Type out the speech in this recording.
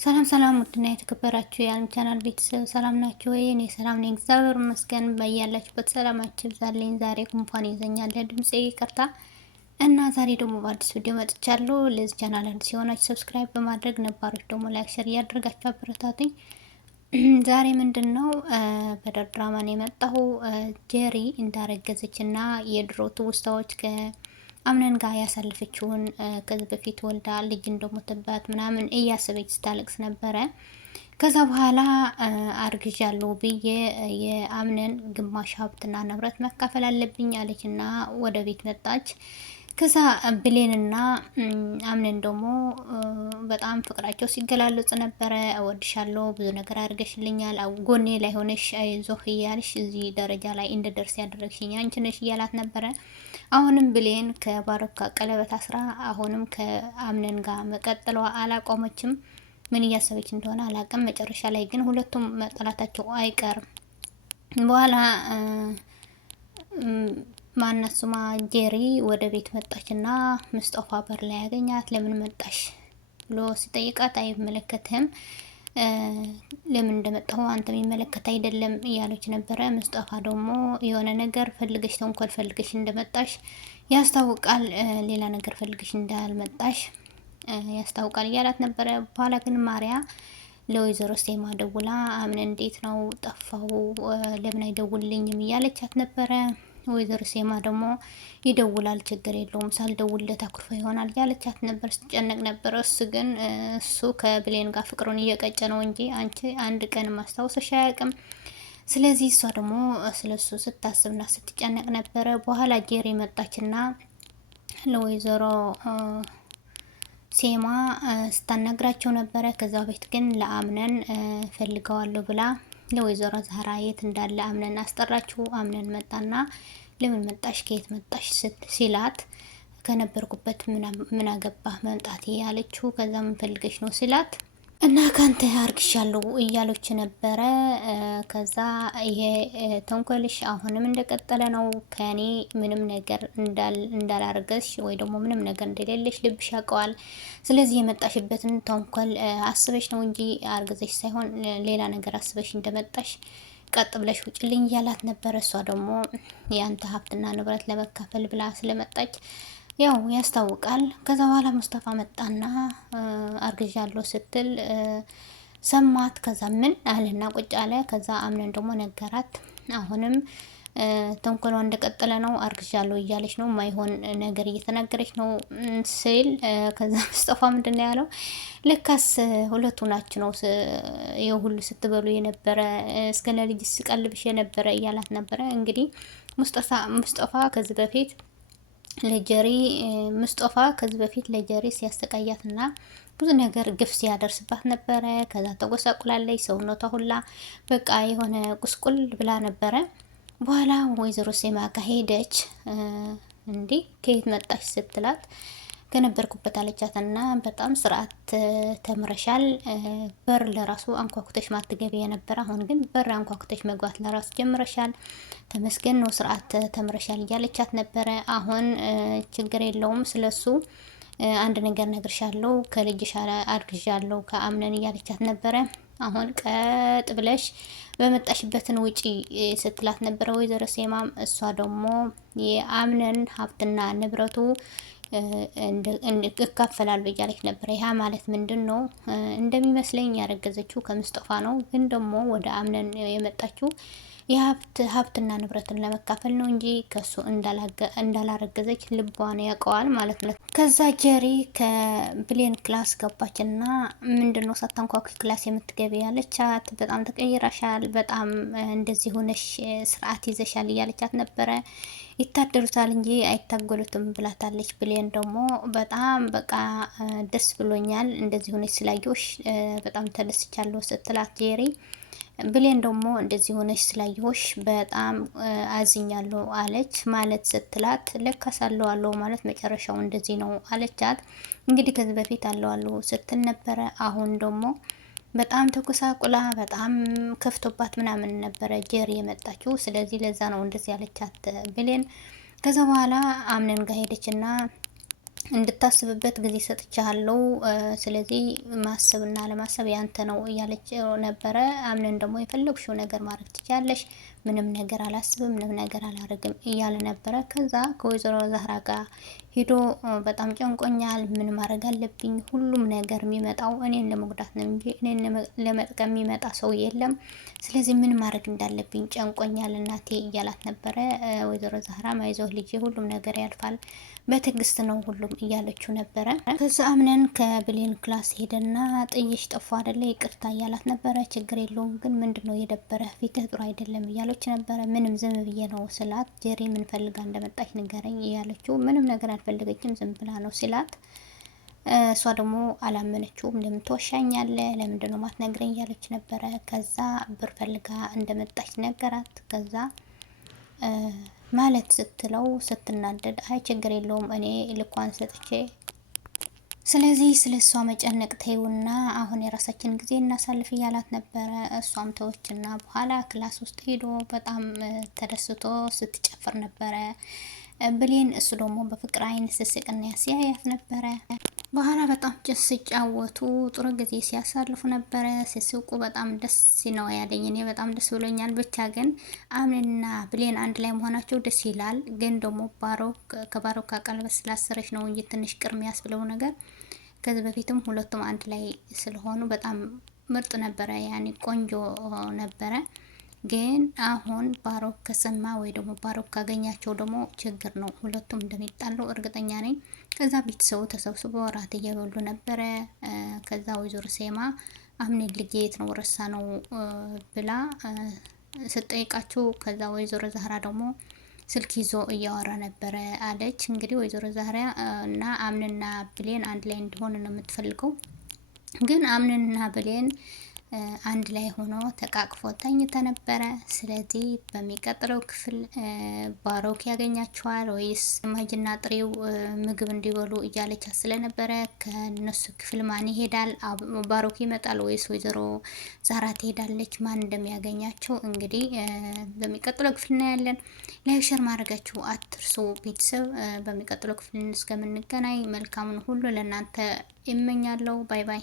ሰላም ሰላም፣ ውድና የተከበራችሁ የዓለም ቻናል ቤተሰብ ሰላም ናችሁ ወይ? እኔ ሰላም ነኝ፣ እግዚአብሔር ይመስገን። በያላችሁበት ሰላማችሁ ይብዛልኝ። ዛሬ ጉንፋን ይዘኛል፣ ድምጼ ይቅርታ እና ዛሬ ደግሞ በአዲስ ቪዲዮ መጥቻለሁ። ለዚህ ቻናል አዲስ የሆናችሁ ሰብስክራይብ በማድረግ ነባሮች ደግሞ ላይክ፣ ሸር እያደረጋችሁ አበረታቱኝ። ዛሬ ምንድን ነው በድራማ ድራማ ነው የመጣሁ። ጄሪ እንዳረገዘች እና የድሮ ትውስታዎች አምነን ጋር ያሳለፈችውን ከዚህ በፊት ወልዳ ልጅ እንደሞተባት ምናምን እያሰበች ስታለቅስ ነበረ። ከዛ በኋላ አርግዣለሁ ብዬ የአምነን ግማሽ ሀብትና ንብረት መካፈል አለብኝ አለች እና ወደ ቤት መጣች። ከዛ ብሌንና አምነን ደግሞ በጣም ፍቅራቸው ሲገላለጹ ነበረ። እወድሻለሁ፣ ብዙ ነገር አድርገሽልኛል፣ ጎኔ ላይ ሆነሽ አይዞህ እያልሽ እዚህ ደረጃ ላይ እንድደርስ ያደረግሽኝ አንቺ ነሽ እያላት ነበረ። አሁንም ብሌን ከባሮክ ጋር ቀለበት አስራ አሁንም ከአምነን ጋር መቀጠሏ አላቆመችም። ምን እያሰበች እንደሆነ አላቅም። መጨረሻ ላይ ግን ሁለቱም መጠላታቸው አይቀርም። በኋላ ማናት ስሟ ጄሪ ወደ ቤት መጣችና ምስጦፋ በር ላይ ያገኛት። ለምን መጣሽ ብሎ ሲጠይቃት አይመለከትህም፣ ለምን እንደመጣሁ አንተ የሚመለከት አይደለም እያለች ነበረ። ምስጦፋ ደግሞ የሆነ ነገር ፈልገሽ ተንኮል ፈልገሽ እንደመጣሽ ያስታውቃል፣ ሌላ ነገር ፈልገሽ እንዳልመጣሽ ያስታውቃል እያላት ነበረ። በኋላ ግን ማርያ ለወይዘሮ ስቴማ ደውላ አምነን እንዴት ነው ጠፋው፣ ለምን አይደውልኝም እያለቻት ነበረ። ወይዘሮ ሴማ ደግሞ ይደውላል፣ ችግር የለውም ሳልደውልለት አኩርፎ ይሆናል ያለቻት ነበር፣ ስትጨነቅ ነበር። እሱ ግን ከብሌን ጋር ፍቅሩን እየቀጨ ነው እንጂ አንቺ አንድ ቀን ማስታወሰሽ አያውቅም። ስለዚህ እሷ ደግሞ ስለሱ ስታስብና ስትጨነቅ ነበረ። በኋላ ጄሪ መጣችና ለወይዘሮ ሴማ ስታናግራቸው ነበረ። ከዛ በፊት ግን ለአምነን ፈልገዋለሁ ብላ ለወይዘሮ ዛህራ የት እንዳለ አምነን አስጠራችሁ። አምነን መጣና ለምን መጣሽ ከየት መጣሽ ሲላት ከነበርኩበት ምን አገባህ መምጣቴ ያለችው። ከዛ ምን ፈልገሽ ነው ሲላት እና ካንተ አርግሻለሁ እያሎች ነበረ። ከዛ ይሄ ተንኮልሽ አሁንም እንደቀጠለ ነው። ከኔ ምንም ነገር እንዳላረገሽ ወይ ደግሞ ምንም ነገር እንደሌለሽ ልብሽ ያውቀዋል። ስለዚህ የመጣሽበትን ተንኮል አስበሽ ነው እንጂ አርገዘሽ ሳይሆን ሌላ ነገር አስበሽ እንደመጣሽ ቀጥ ብለሽ ውጭልኝ እያላት ነበረ። እሷ ደግሞ የአንተ ሀብትና ንብረት ለመካፈል ብላ ስለመጣች ያው ያስታውቃል። ከዛ በኋላ ሙስጠፋ መጣና አርግዣለሁ ስትል ሰማት። ከዛ ምን አለና ቁጭ አለ። ከዛ አምነን ደግሞ ነገራት። አሁንም ተንኮሏ እንደቀጠለ ነው። አርግዣለሁ እያለች ነው፣ ማይሆን ነገር እየተናገረች ነው ሲል ከዛ ሙስጠፋ ምንድነው ያለው? ለካስ ሁለቱ ናችሁ ነው የሁሉ ስትበሉ የነበረ እስከ ለልጅ ስቀልብሽ የነበረ እያላት ነበረ። እንግዲህ ሙስጠፋ ከዚህ በፊት ለጀሪ ምስጦፋ ከዚህ በፊት ለጀሪ ሲያሰቃያት እና ብዙ ነገር ግፍ ሲያደርስባት ነበረ። ከዛ ተጎሳቁላለች፣ ሰውነቷ ሁላ በቃ የሆነ ቁስቁል ብላ ነበረ። በኋላ ወይዘሮ ሴማ ጋ ሄደች። እንዴ ከየት መጣች ስትላት ከነበርኩበት አለቻትና በጣም ስርዓት ተምረሻል፣ በር ለራሱ አንኳኩተሽ ማትገቢ የነበረ አሁን ግን በር አንኳኩተሽ መግባት ለራሱ ጀምረሻል፣ ተመስገን ነው፣ ስርዓት ተምረሻል እያለቻት ነበረ። አሁን ችግር የለውም ስለሱ አንድ ነገር ነግርሻለሁ፣ ከልጅሽ አርግዣለሁ ከአምነን እያለቻት ነበረ። አሁን ቀጥ ብለሽ በመጣሽበትን ውጪ ስትላት ነበረ ወይዘሮ ሴማም። እሷ ደግሞ የአምነን ሀብትና ንብረቱ እካፈላለሁ እያለች ነበር። ያ ማለት ምንድን ነው? እንደሚመስለኝ ያረገዘችው ከምስጦፋ ነው፣ ግን ደግሞ ወደ አምነን የመጣችው ሀብትና ንብረትን ለመካፈል ነው እንጂ ከሱ እንዳላረገዘች ልቧን ያውቀዋል ማለት ነው። ከዛ ጀሪ ከብሌን ክላስ ገባችና ምንድነው ሳታንኳኩ ክላስ የምትገቢ ያለቻት። በጣም ተቀይራሻል፣ በጣም እንደዚህ ሆነሽ ስርዓት ይዘሻል እያለቻት ነበረ። ይታደሉታል እንጂ አይታገሉትም ብላታለች። ብሌን ደግሞ በጣም በቃ ደስ ብሎኛል እንደዚህ ሆነሽ ስላየሁሽ በጣም ተደስቻለሁ ስትላት ጄሪ ብሌን ደግሞ እንደዚህ ሆነሽ ስላየሁሽ በጣም አዝኛለሁ አለች። ማለት ስትላት ለካስ አለዋለሁ ማለት መጨረሻው እንደዚህ ነው አለቻት። እንግዲህ ከዚህ በፊት አለዋለሁ ስትል ነበረ። አሁን ደግሞ በጣም ተኩሳቁላ በጣም ከፍቶባት ምናምን ነበረ ጄሪ የመጣችው። ስለዚህ ለዛ ነው እንደዚህ ያለቻት ብሌን። ከዛ በኋላ አምነን ጋር ሄደችና እንድታስብበት ጊዜ ሰጥቻለሁ። ስለዚህ ማሰብና ለማሰብ ያንተ ነው እያለች ነበረ። አምነን ደግሞ የፈለግሽው ነገር ማድረግ ትችያለሽ፣ ምንም ነገር አላስብም፣ ምንም ነገር አላደርግም እያለ ነበረ። ከዛ ከወይዘሮ ዛህራ ጋር ሂዶ በጣም ጨንቆኛል፣ ምን ማድረግ አለብኝ? ሁሉም ነገር የሚመጣው እኔን ለመጉዳት ነው እንጂ እኔን ለመጥቀም የሚመጣ ሰው የለም። ስለዚህ ምን ማድረግ እንዳለብኝ ጨንቆኛል እናቴ እያላት ነበረ። ወይዘሮ ዛህራ አይዞህ ልጄ፣ ሁሉም ነገር ያልፋል፣ በትዕግስት ነው ሁሉም እያለችው ነበረ። ከዛ አምነን ከብሌን ክላስ ሄደና ጥይሽ ጠፋ አይደለ ይቅርታ እያላት ነበረ። ችግር የለውም ግን ምንድን ነው የደበረ ፊትህ ጥሩ አይደለም እያለች ነበረ። ምንም ዝም ብዬ ነው ስላት፣ ጀሪ ምን ፈልጋ እንደመጣች ንገረኝ እያለችው፣ ምንም ነገር አልፈለገችም ዝም ብላ ነው ሲላት፣ እሷ ደግሞ አላመነችውም። ለምን ትወሻኛለህ? ለምንድን ነው ማትነግረኝ እያለች ነበረ። ከዛ ብር ፈልጋ እንደመጣች ነገራት። ከዛ ማለት ስትለው ስትናደድ፣ አይ ችግር የለውም እኔ ልኳን ሰጥቼ ስለዚህ ስለ እሷ መጨነቅ ተይውና አሁን የራሳችን ጊዜ እናሳልፍ እያላት ነበረ። እሷም ተወችና በኋላ ክላስ ውስጥ ሄዶ በጣም ተደስቶ ስትጨፍር ነበረ ብሌን። እሱ ደግሞ በፍቅር አይን ስስቅና ሲያያት ነበረ። በኋላ በጣም ጭስ ሲጫወቱ ጥሩ ጊዜ ሲያሳልፉ ነበረ። ሲስቁ በጣም ደስ ነው ያለኝ፣ እኔ በጣም ደስ ብሎኛል። ብቻ ግን አምንና ብሌን አንድ ላይ መሆናቸው ደስ ይላል። ግን ደግሞ ከባሮክ ቀለበት ስላሰረች ነው እንጂ ትንሽ ቅር የሚያስብለው ነገር፣ ከዚህ በፊትም ሁለቱም አንድ ላይ ስለሆኑ በጣም ምርጥ ነበረ፣ ያኔ ቆንጆ ነበረ። ግን አሁን ባሮክ ከሰማ ወይ ደግሞ ባሮክ ካገኛቸው ደግሞ ችግር ነው። ሁለቱም እንደሚጣሉ እርግጠኛ ነኝ። ከዛ ቤተሰቡ ተሰብስቦ እራት እየበሉ ነበረ። ከዛ ወይዘሮ ሴማ አምኔን ልጄ የት ነው ረሳ ነው ብላ ስጠይቃቸው፣ ከዛ ወይዘሮ ዛህራ ደግሞ ስልክ ይዞ እያወራ ነበረ አለች። እንግዲህ ወይዘሮ ዛህራ እና አምንና ብሌን አንድ ላይ እንዲሆን ነው የምትፈልገው። ግን አምንና ብሌን አንድ ላይ ሆኖ ተቃቅፎ ተኝተ ነበረ። ስለዚህ በሚቀጥለው ክፍል ባሮክ ያገኛቸዋል ወይስ ማጅና ጥሬው ምግብ እንዲበሉ እያለቻት ስለነበረ ከነሱ ክፍል ማን ይሄዳል? ባሮክ ይመጣል ወይስ ወይዘሮ ዛራ ትሄዳለች? ማን እንደሚያገኛቸው እንግዲህ በሚቀጥለው ክፍል እናያለን። ላይክ ሸር ማድረጋችሁ አትርሱ ቤተሰብ። በሚቀጥለው ክፍል እስከምንገናኝ መልካሙን ሁሉ ለእናንተ ይመኛለሁ። ባይ ባይ።